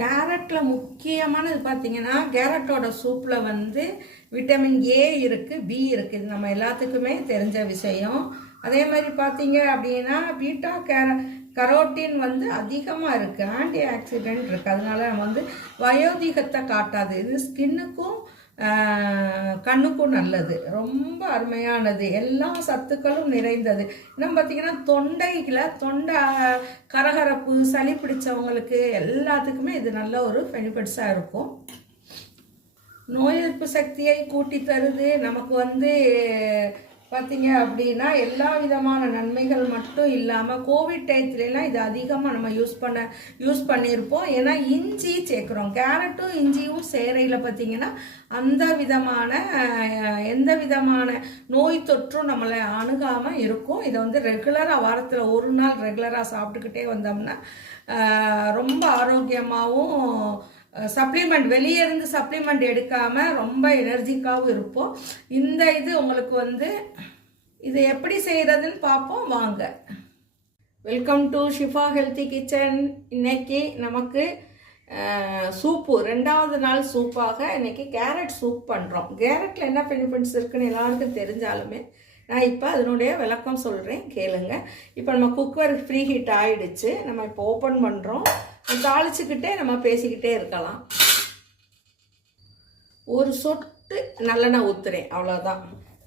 கேரட்டில் முக்கியமானது பார்த்தீங்கன்னா, கேரட்டோட சூப்பில் வந்து விட்டமின் ஏ இருக்குது, பி இருக்குது. இது நம்ம எல்லாத்துக்குமே தெரிஞ்ச விஷயம். அதே மாதிரி பார்த்தீங்க அப்படின்னா பீட்டா கரோட்டின் வந்து அதிகமாக இருக்குது, ஆன்டி ஆக்சிடென்ட் இருக்குது. அதனால நம்ம வந்து வயோதிகத்தை காட்டாது. இது ஸ்கின்னுக்கும் கண்ணுக்கும் நல்லது, ரொம்ப அருமையானது, எல்லா சத்துக்களும் நிறைந்தது. இன்னும் பார்த்தீங்கன்னா தொண்டை கரகரப்பு சளி பிடிச்சவங்களுக்கு எல்லாத்துக்குமே இது நல்ல ஒரு பெனிஃபிட்ஸாக இருக்கும். நோய் எதிர்ப்பு சக்தியை கூட்டி தருது. நமக்கு வந்து பார்த்தீங்க அப்படின்னா எல்லா விதமான நன்மைகள் மட்டும் இல்லாமல் கோவிட் டயத்துலலாம் இது அதிகமாக நம்ம யூஸ் பண்ணியிருப்போம். ஏன்னா இஞ்சி சேர்க்குறோம். கேரட்டும் இஞ்சியும் சேரையில் பார்த்தீங்கன்னா எந்த விதமான நோய் தொற்றும் நம்மளை அணுகாமல் இருக்கும். இதை வந்து ரெகுலராக வாரத்தில் ஒரு நாள் ரெகுலராக சாப்பிட்டுக்கிட்டே வந்தோம்னா ரொம்ப ஆரோக்கியமாகவும் சப்ளிமெண்ட் வெளியே இருந்து சப்ளிமெண்ட் எடுக்காமல் ரொம்ப எனர்ஜிக்காகவும் இருப்போம். இந்த இது உங்களுக்கு வந்து இது எப்படி செய்கிறதுன்னு பார்ப்போம் வாங்க. Welcome to Shifa healthy kitchen. இன்னைக்கு நமக்கு சூப்பு, 2வது நாள் சூப்பாக இன்னைக்கு கேரட் சூப் பண்ணுறோம். கேரட்டில் என்ன பெனிஃபிட்ஸ் இருக்குன்னு எல்லாருக்கும் தெரிஞ்சாலுமே நான் இப்போ அதனுடைய விளக்கம் சொல்கிறேன், கேளுங்க. இப்போ நம்ம குக்கர் ஃப்ரீ ஹீட் ஆகிடுச்சு. நம்ம இப்போ ஓப்பன் பண்ணுறோம். தாளிச்சுக்கிட்டே நம்ம பேசிக்கிட்டே இருக்கலாம். ஒரு சொட்டு நல்லெண்ணெய் ஊற்றுறேன், அவ்வளோதான்.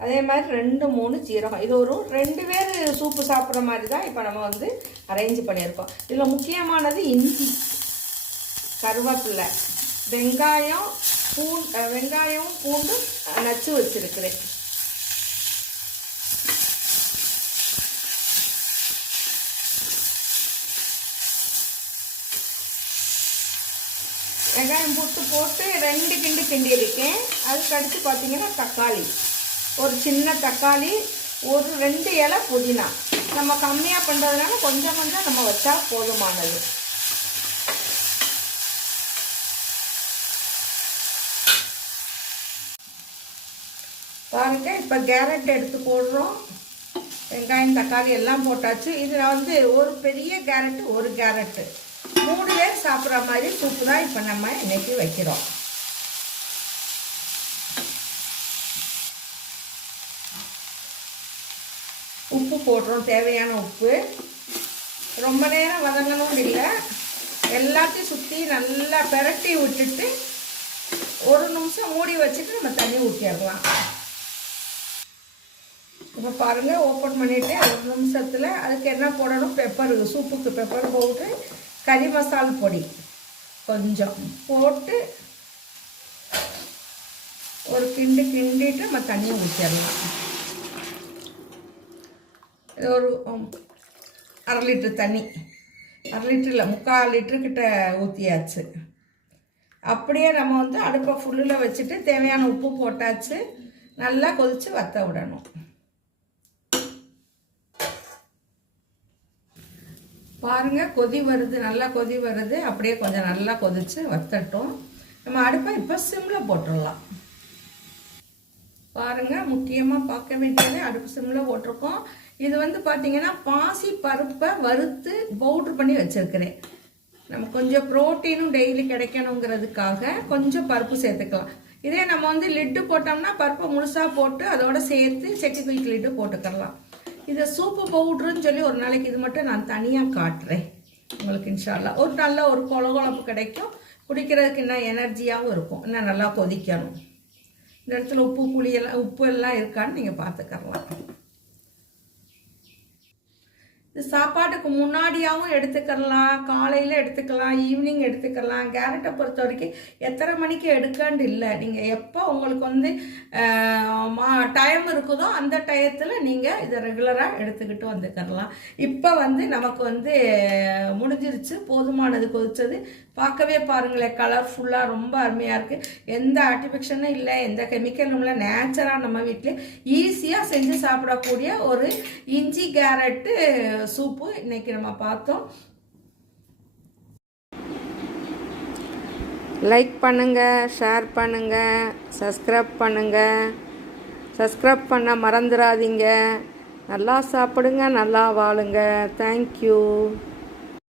அதே மாதிரி 2-3 ஜீரகம். இது ஒரு 2 பேர் சூப்பு சாப்பிட்ற மாதிரி தான் இப்போ நம்ம வந்து அரேஞ்ச் பண்ணியிருக்கோம். இதில் முக்கியமானது இஞ்சி, கருவேப்பிலை, வெங்காயம் பூண்டு நச்சு வச்சுருக்கிறேன். வெங்காயம் போட்டு 2 கிண்டி இருக்கேன். அதுக்கடுத்து பார்த்தீங்கன்னா தக்காளி, ஒரு சின்ன தக்காளி, ஒரு 2 இலை புதினா. நம்ம கம்மியாக பண்ணுறதுனால கொஞ்சம் நம்ம வச்சா போதுமானது. பாருங்க, இப்போ கேரட் எடுத்து போடுறோம். வெங்காயம் தக்காளி எல்லாம் போட்டாச்சு. இதில் வந்து ஒரு பெரிய கேரட்டு, ஒரு கேரட்டு, 3 பேர் சாப்பிட்ற மாதிரி சூப்பு தான் இப்போ நம்ம இன்னைக்கு வைக்கிறோம். உப்பு போடுறோம், தேவையான உப்பு. ரொம்ப நேரம் வதங்கணும் இல்லை, எல்லாத்தையும் சுற்றி நல்லா பெரட்டி விட்டுட்டு 1 நிமிஷம் மூடி வச்சுட்டு நம்ம தண்ணி ஊற்றிடலாம். இப்போ பாருங்கள், ஓப்பன் பண்ணிவிட்டு 1 நிமிஷத்தில் அதுக்கு என்ன போடணும், சூப்புக்கு பெப்பர் பவுட்ரு, கறி மசால் பொடி கொஞ்சம் போட்டு ஒரு கிண்டிட்டு நம்ம தண்ணியை ஊற்றிடலாம். இது ஒரு 1/2 லிட்டர் தண்ணி, 1/2 லிட்டர் இல்லை 3/4 லிட்டருக்கிட்ட ஊற்றியாச்சு. அப்படியே நம்ம வந்து அடுப்பை ஃபுல்லில் வச்சுட்டு தேவையான உப்பு போட்டாச்சு. நல்லா கொதித்து வற்ற விடணும். பாருங்கள், கொதி வருது, நல்லா கொதி வருது. அப்படியே கொஞ்சம் நல்லா கொதித்து வற்றட்டும். நம்ம அடுப்பை இப்போ சிம்மில் போட்டுடலாம். பாருங்கள், முக்கியமாக பார்க்க வேண்டியது அடுப்பு சிம்மில் போட்டிருக்கோம். இது வந்து பார்த்தீங்கன்னா பாசி பருப்பை வறுத்து பவுட்ரு பண்ணி வச்சுருக்கிறேன். நம்ம கொஞ்சம் ப்ரோட்டீனும் டெய்லி கிடைக்கணுங்கிறதுக்காக கொஞ்சம் பருப்பு சேர்த்துக்கலாம். இதே நம்ம வந்து லிட்டு போட்டோம்னா பருப்பை முழுசாக போட்டு அதோட சேர்த்து செட்டி குயிக் லிட்டு போட்டுக்கலாம். இதை சூப்பு பவுட்ருன்னு சொல்லி ஒரு நாளைக்கு இது மட்டும் நான் தனியாக காட்டுறேன் உங்களுக்கு. இன்ஷால்லா ஒரு நல்ல ஒரு கொழப்பு கிடைக்கும், குடிக்கிறதுக்கு இன்னும் எனர்ஜியாகவும் இருக்கும். இன்னும் நல்லா கொதிக்கணும். இந்த இடத்துல உப்பு எல்லாம் இருக்கான்னு நீங்கள் பார்த்துக்கலாம். இது சாப்பாட்டுக்கு முன்னாடியாகவும் எடுத்துக்கலாம், காலையில் எடுத்துக்கலாம், ஈவினிங் எடுத்துக்கலாம். கேரட்டை பொறுத்த வரைக்கும் எத்தனை மணிக்கு எடுக்காண்டு இல்லை, நீங்கள் எப்போ உங்களுக்கு வந்து டைம் இருக்குதோ அந்த டயத்தில் நீங்கள் இதை ரெகுலராக எடுத்துக்கிட்டு வந்துக்கலாம். இப்போ வந்து நமக்கு வந்து முடிஞ்சிருச்சு, போதுமானது கொதிச்சது. பார்க்கவே பாருங்களேன், கலர்ஃபுல்லாக ரொம்ப அருமையாக இருக்குது. எந்த ஆர்டிஃபிஷியலும் இல்லை, எந்த கெமிக்கலும் இல்லை, நேச்சுராக நம்ம வீட்டில் ஈஸியாக செஞ்சு சாப்பிடக்கூடிய ஒரு இஞ்சி கேரட்டு சூப்பு இன்னைக்கு நம்ம பார்த்தோம். லைக் பண்ணுங்கள், ஷேர் பண்ணுங்கள், சப்ஸ்கிரைப் பண்ண மறந்துடாதீங்க. நல்லா சாப்பிடுங்க, நல்லா வாழுங்க. தேங்க்யூ.